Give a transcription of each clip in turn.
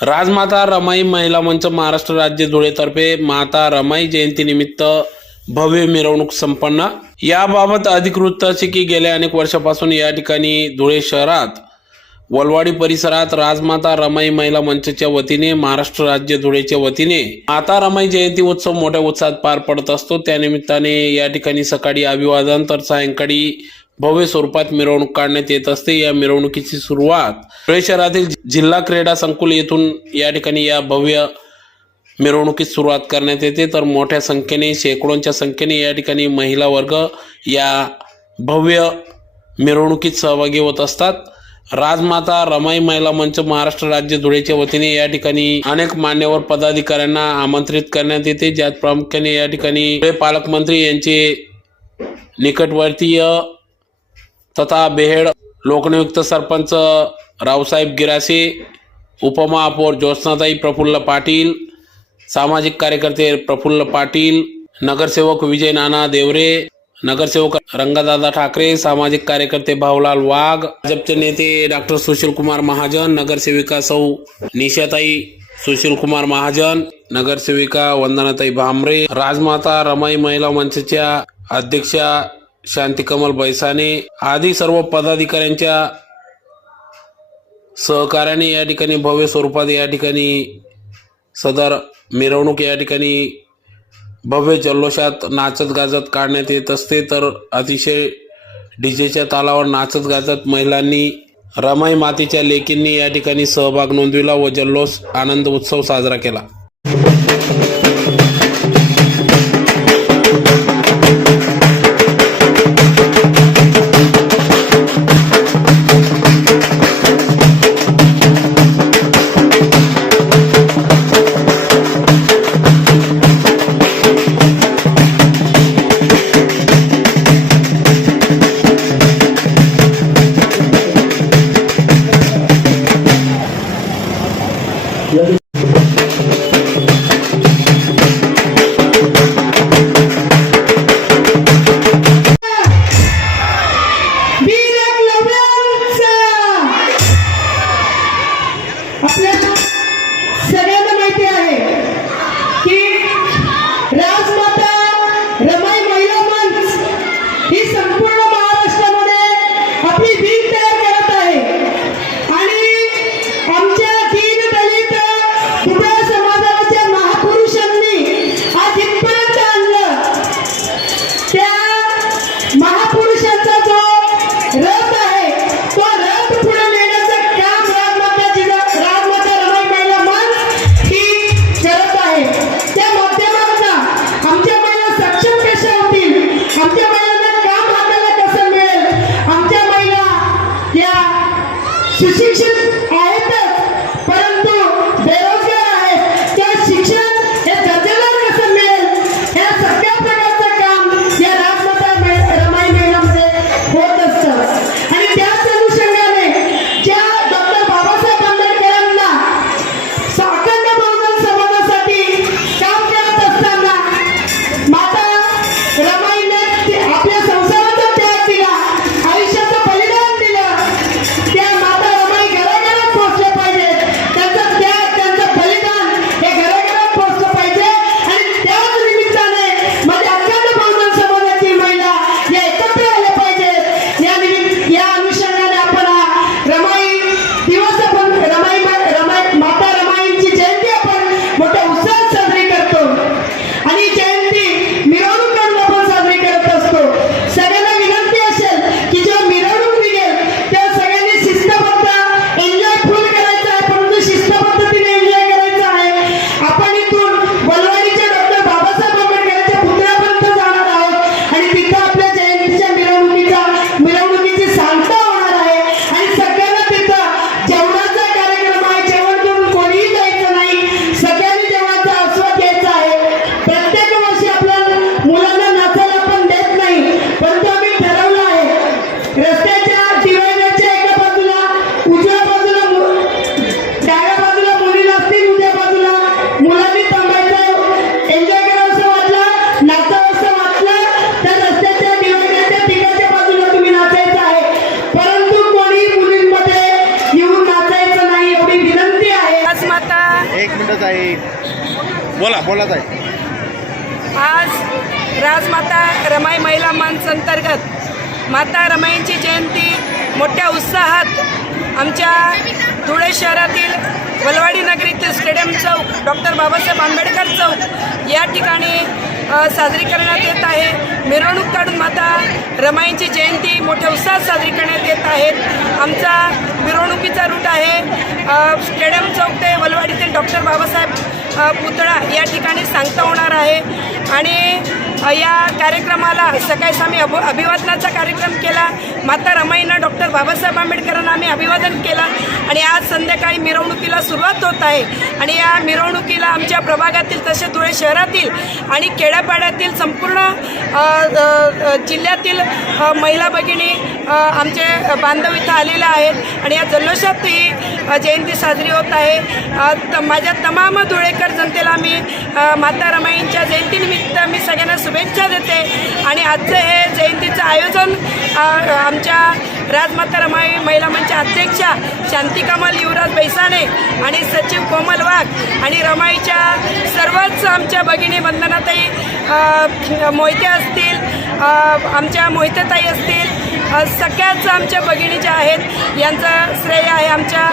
राजमाता रमाई महिला मंच महाराष्ट्र राज्य धुळेतर्फे माता रमाई जयंतीनिमित्त भव्य मिरवणूक संपन्न। याबाबत अधिक वृत्त असे की गेल्या अनेक वर्षापासून या ठिकाणी धुळे शहरात वलवाडी परिसरात राजमाता रमाई महिला मंचच्या वतीने महाराष्ट्र राज्य धुळेच्या वतीने माता रमाई जयंती उत्सव मोठ्या उत्साहात पार पडत असतो। त्यानिमित्ताने या ठिकाणी सकाळी अभिवादन तर सायंकाळी भव्य स्वरूपात मिरवणूक काढण्यात येत असते। या मिरवणुकीची सुरुवात धुळे शहरातील जिल्हा क्रीडा संकुल येथून या ठिकाणी या भव्य मिरवणुकीत सुरुवात करण्यात येते। तर मोठ्या संख्येने शेकडोंच्या संख्येने या ठिकाणी महिला वर्ग या भव्य मिरवणुकीत सहभागी होत असतात। राजमाता रमाई महिला मंच महाराष्ट्र राज्य धुळेच्या वतीने या ठिकाणी अनेक मान्यवर पदाधिकाऱ्यांना आमंत्रित करण्यात येते, ज्यात प्रामुख्याने या ठिकाणी धुळे पालकमंत्री यांचे निकटवर्तीय तथा बेहेड लोकनियुक्त सरपंच रावसाहेब गिरासे, उपमहापौर ज्योत्स्नाताई प्रफुल्ल पाटील, सामाजिक कार्यकर्ते प्रफुल्ल पाटील, नगरसेवक विजय नाना देवरे, नगरसेवक रंगादादा ठाकरे, सामाजिक कार्यकर्ते भाऊलाल वाघ, भाजपचे नेते डॉक्टर सुशील कुमार महाजन, नगरसेविका सौ निशाताई सुशील कुमार महाजन, नगरसेविका वंदनाताई भामरे, राजमाता रमाई महिला मंचच्या अध्यक्षा शांतिकमल बैसाने आदी सर्व पदाधिकाऱ्यांच्या सहकार्याने या ठिकाणी भव्य स्वरूपात या ठिकाणी सदर मिरवणूक या ठिकाणी भव्य जल्लोषात नाचत गाजत काढण्यात येत असते। तर अतिशय डीजेच्या तालावर नाचत गाजत महिलांनी रमाई मातेच्या लेकींनी या ठिकाणी सहभाग नोंदविला व जल्लोष आनंद उत्सव साजरा केला। आपल्याला सगळ्यांना माहिती आहे की राजमाता रमाई महिला मंच ही संपूर्ण महाराष्ट्रामध्ये आपली भीक तयार करत आहे आणि आमच्या दीन दलित दुबळा समाजाच्या महापुरुषांनी आज इथपर्यंत आणलं। त्या महापुरुषांचा जो रथ आहे तो रथ पुढे नेण्याचं काम राजमाता रमाई महिला मंच ही करत आहे। त्या माध्यमातून आमच्या महिला सक्षम कशा होतील, आमच्या महिलांना काम हाताला कसं मिळेल, आमच्या महिला या सुशिक्षित आहेतच परंतु बेरोजगार आहेत, त्या शिक्षण हे दर्जेदार कसं मिळेल या सगळ्या प्रकारचं काम या राजमाता रमाई महिलामध्ये होत असतं। आणि त्याच अनुषंगाने ज्या डॉक्टर बाबासाहेब आंबेडकरांना अखंड बहुजन समाजासाठी काम करत असताना माता रमाईने आपल्या संसाराचा त्याग दिला, आयुष्याचं बलिदान दिलं। त्या माता रमाई घराघरात पोहोचल्या पाहिजेत, त्यांचा एक मिनिटच आहे. बोला. बोलत आहे. आज राजमाता रमाई महिला मंच अंतर्गत माता रमाईंची जयंती मोठ्या उत्साहात आमच्या धुळे शहरातील वलवाडी नगरीतील स्टेडियम चौक डॉक्टर बाबासाहेब आंबेडकर चौक या ठिकाणी साजरी करण्यात येत आहे. मिरवणूक काढून माता रमाईंची जयंती मोठ्या उत्साहात साजरी करण्यात येत आहेत. आमचा मिरवणुकीचा रूट आहे स्टेडियम चौक ते वलवाडीतील डॉक्टर बाबासाहेब पुतळा या ठिकाणी सांगता होणार आहे. आणि या कार्यक्रमाला सकाळीच आम्ही अभिवादनाचा कार्यक्रम केला. माता रमाईंना डॉक्टर बाबासाहेब आंबेडकरांना आम्ही अभिवादन केलं आणि आज संध्याकाळी मिरवणुकीला सुरुवात होत आहे. आणि या मिरवणुकीला आमच्या प्रभागातील तसेच धुळे शहरातील आणि खेड्यापाड्यातील संपूर्ण जिल्ह्यातील महिला भगिनी आमचे बांधव इथं आलेले आहेत आणि या जल्लोषात ही जयंती साजरी होत आहे. माझ्या तमाम धुळेकर जनतेला मी माता रमाईंच्या जयंतीनिमित्त मी सगळ्यांना शुभेच्छा देते. आणि आजचं हे जयंतीचं आयोजन आमच्या राजमाता रमाई महिला मंचच्या अध्यक्षा शांती कमल युवराज बैसाणे आणि सचिव कोमल वाघ आणि रमाईच्या सर्वच आमच्या भगिनी वंदनाताई मोहिते असतील, आमच्या मोहितेताई असतील, सगळ्याच आमच्या भगिनी ज्या आहेत यांचं श्रेय आहे. आमच्या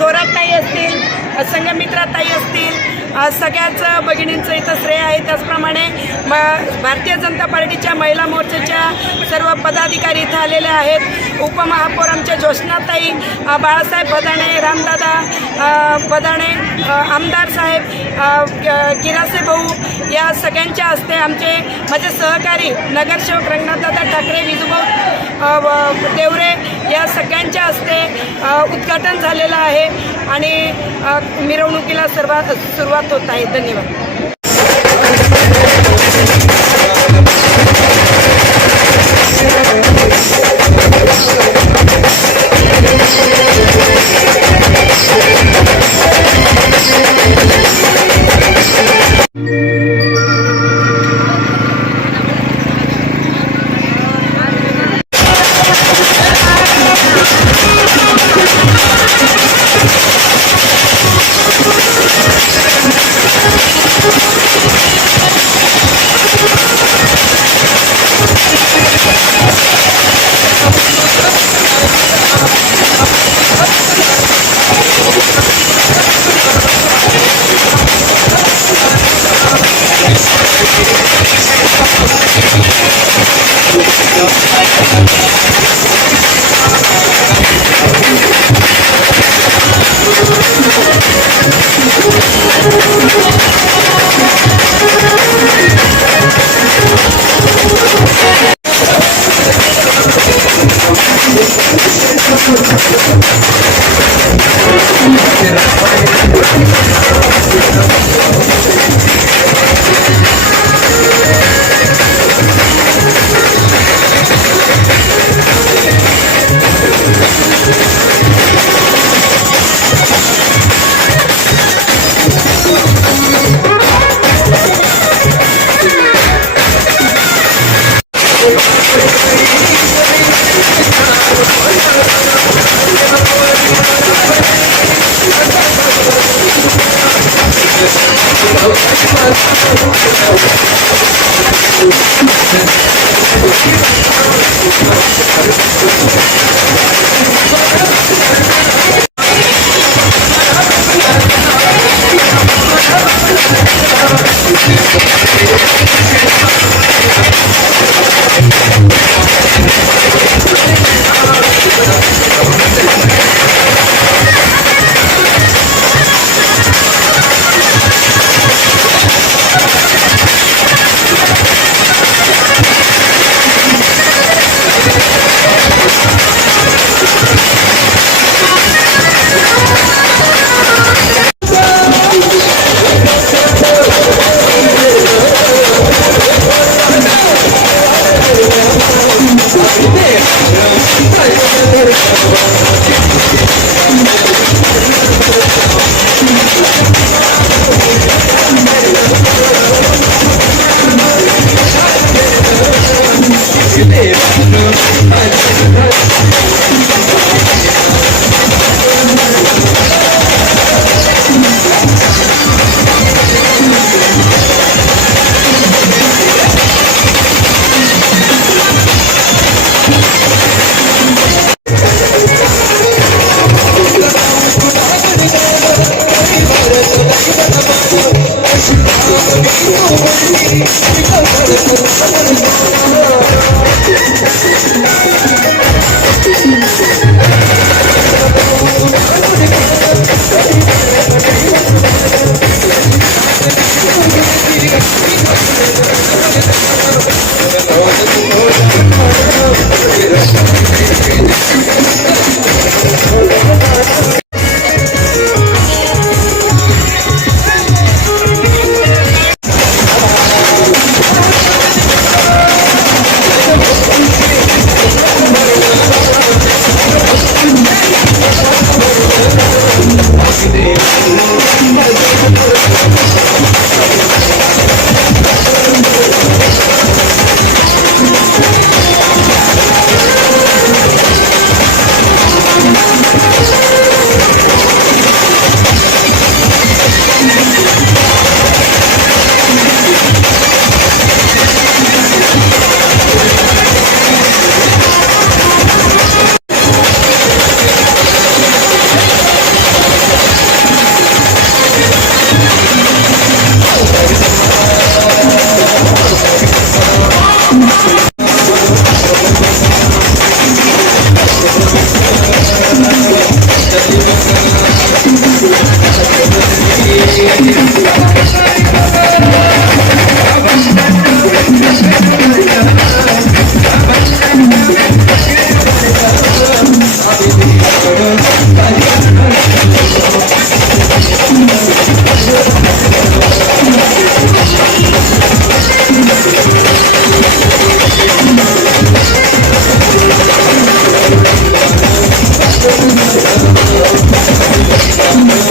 थोरातताई असतील, संघमित्राताई असतील, सगळ्याच भगिनींचं इथं श्रेय आहे. त्याचप्रमाणे भारतीय जनता पार्टीच्या महिला मोर्चाच्या सर्व पदाधिकारी इथं आलेले आहेत. उपमहापौर आमच्या ज्योत्स्नाताई, बाळासाहेब बदाणे, रामदादा बदाणे, आमदार साहेब, गिरासे भाऊ या सगळ्यांच्या हस्ते आमचे माझे सहकारी नगरसेवक रंगनाथदादा ठाकरे, विजूभाऊ देवरे या सगळ्यांच्या हस्ते उद्घाटन झालेलं आहे आणि मिरवणुकीला सुरुवात होत आहे. धन्यवाद. Thank you.